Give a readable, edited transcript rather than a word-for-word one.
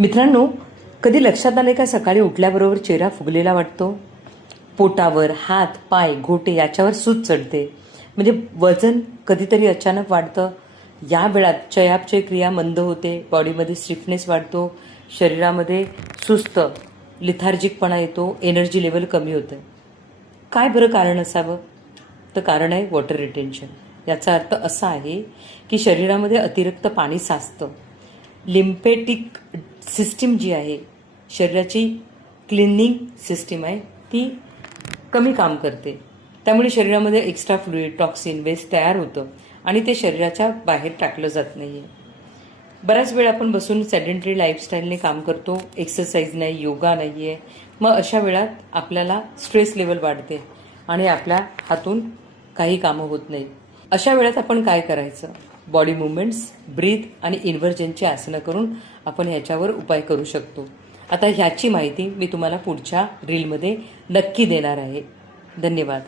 मित्रांनो, कधी लक्षात आले का सकाळी उठल्याबरोबर चेहरा फुगलेला वाटतो? पोटावर, हात, पाय, घोटे याच्यावर सूज चढते. म्हणजे वजन कधीतरी अचानक वाढतं. या वेळात चयापचय क्रिया मंद होते, बॉडीमध्ये स्टिफनेस वाढतो, शरीरामध्ये सुस्त, लिथार्जिकपणा येतो, एनर्जी लेवल कमी होतं. काय बरं कारण असावं? तर कारण आहे वॉटर रिटेन्शन. याचा अर्थ असा आहे की शरीरामध्ये अतिरिक्त पाणी साचतं. लिम्फेटिक सिस्टीम जी आहे, शरीराची क्लिनिंग सिस्टीम आहे, ती कमी काम करते. त्यामुळे शरीरामध्ये एक्स्ट्रा फ्लुइड, टॉक्सिन, वेस्ट तयार होतं आणि ते शरीराच्या बाहेर टाकलं जात नाही आहे. बऱ्याच वेळ आपण बसून सेडेंटरी लाईफस्टाईलने काम करतो, एक्सरसाइज नाही, योगा नाही आहे. मग अशा वेळात आपल्याला स्ट्रेस लेवल वाढते आणि आपल्या हातून काही कामं होत नाही. अशा वेळात आपण काय करायचं? बॉडी मुवमेंट्स, ब्रीथ आणि इन्व्हर्जनची आसनं करून आपण ह्याच्यावर उपाय करू शकतो. आता ह्याची माहिती मी तुम्हाला पुढच्या रीलमध्ये नक्की देणार आहे. धन्यवाद.